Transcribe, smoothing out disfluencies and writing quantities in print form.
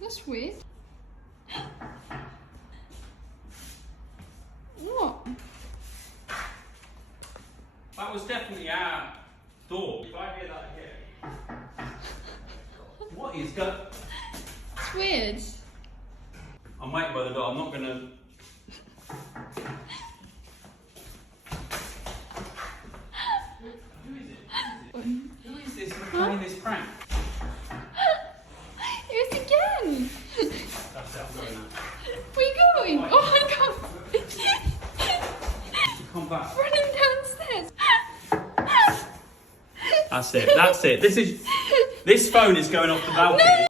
That's weird. What? That was definitely our door. If I hear that again. What is going? It's weird. I'm waiting by the door. I'm not gonna. Who is it? Who is this playing this prank? It was again. That's it. I'm going now. Where are you going? Oh my god. Come back. Running downstairs. That's it. That's it. This phone is going off the balcony.